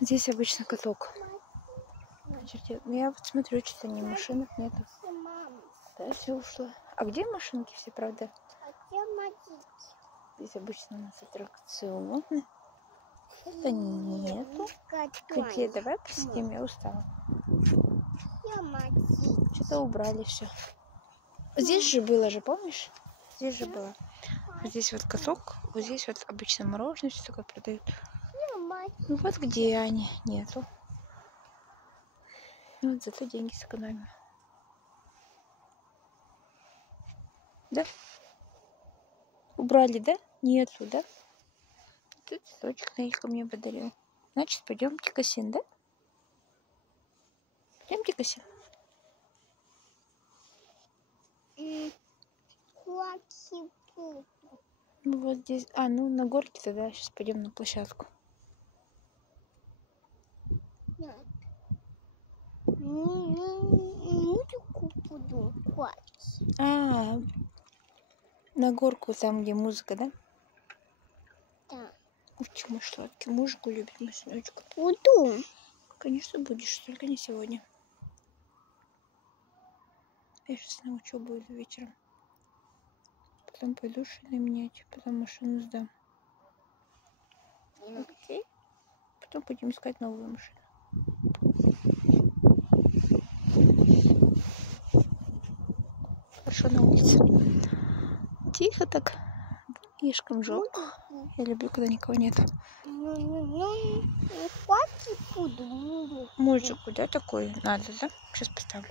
Здесь обычно каток. Я вот смотрю, что-то ни машинок нету. Да, все ушло. А где машинки все, правда? Здесь обычно у нас аттракционы. Это нету. Где? Давай посидим, я устала. Что-то убрали все. Здесь же было же, помнишь? Здесь же было. Вот здесь вот каток, вот здесь вот обычно мороженое все такое продают. Ну вот где они? Нету. Ну вот зато деньги сэкономим. Да? Убрали, да? Нету, да? Тут цветочек Наилька мне подарил. Значит, пойдемте Касин, да? Пойдемте Касин. Ну вот здесь. А, ну на горке тогда. Сейчас пойдем на площадку. А, на горку там, где музыка, да? Да. Ух, мой сладкий, мужику любит, мой сыночку. Буду. Конечно, будешь, только не сегодня. Я сейчас на учебу иду вечером. Потом пойду шины менять, потом машину сдам. Окей? Потом будем искать новую машину. Хорошо на улице. Тихо так. Ишком жалко. Я люблю, когда никого нет. Музыку, да, такой надо, да? Сейчас поставлю.